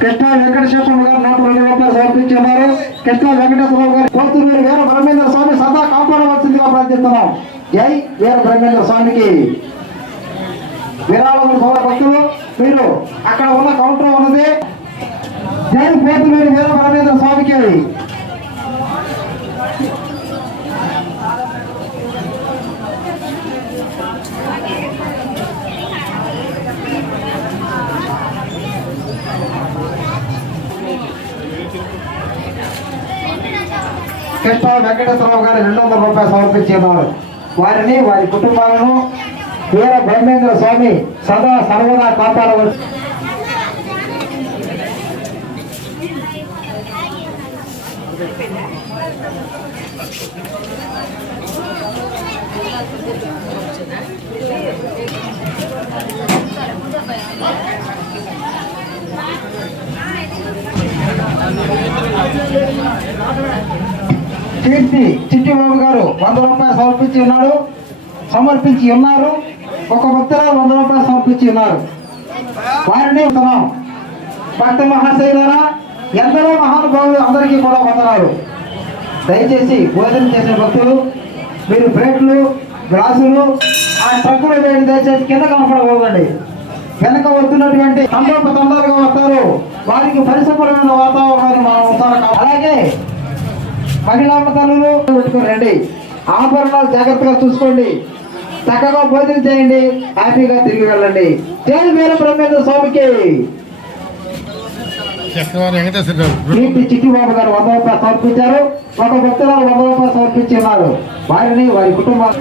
కృష్ణా వెంకటేశ్వర గారు 102 రూపాయలు సమర్పించున్నారు. కృష్ణా వెంకటేశ్వరరావు గారు పోతులూరు వీర బ్రహ్మేంద్ర స్వామి సదా కాపాడవలసిందిగా ప్రార్థిస్తున్నాం. జై వీర బ్రహ్మేంద్ర స్వామికి. విరాళములు భక్తులు మీరు అక్కడ ఉన్న కౌంటర్ ఉన్నది. జై పోతులూరు వీర బ్రహ్మేంద్ర స్వామికి. కృష్ణా వెంకటేశ్వరరావు గారు 200 రూపాయలు సమర్పించున్నారు. వారిని వారి కుటుంబాలను వీర బ్రహ్మేంద్ర స్వామి సదా సర్వదా కాపాడవచ్చు. కీర్తి చిట్టిబాబు గారు 100 రూపాయలు సమర్పించి ఉన్నారు. ఒక భక్తురాలు 100 రూపాయలు సమర్పించి ఉన్నారు. వారిని భక్త మహాశైలారా, ఎందరో మహానుభావులు అందరికీ కూడా వందనాలు. దయచేసి భోజనం చేసిన భక్తులు మీరు ప్లేట్లు గ్లాసులు ఆ ట్రక్కులో వేయండి. దయచేసి కింద కనపడకూడదండి. వెనక వస్తున్నటువంటి తండాలుగా వస్తారు. వారికి పరిశుభ్రమైన వాతావరణాన్ని మనం ఉంచాలి. అలాగే మహిళా తల్లులు పెట్టుకోండి. ఆభరణాలు జాగ్రత్తగా చూసుకోండి. చక్కగా భోజనం చేయండి. హ్యాపీగా తిరిగి వెళ్ళండి. జై వీర బ్రహ్మేంద్ర స్వామికి. కీర్తి చిట్టిబాబు గారు 100 రూపాయలు సమర్పించారు. ఒక భక్తురాలు 100 రూపాయలు సమర్పించి ఉన్నారు. వారిని వారి కుటుంబాలు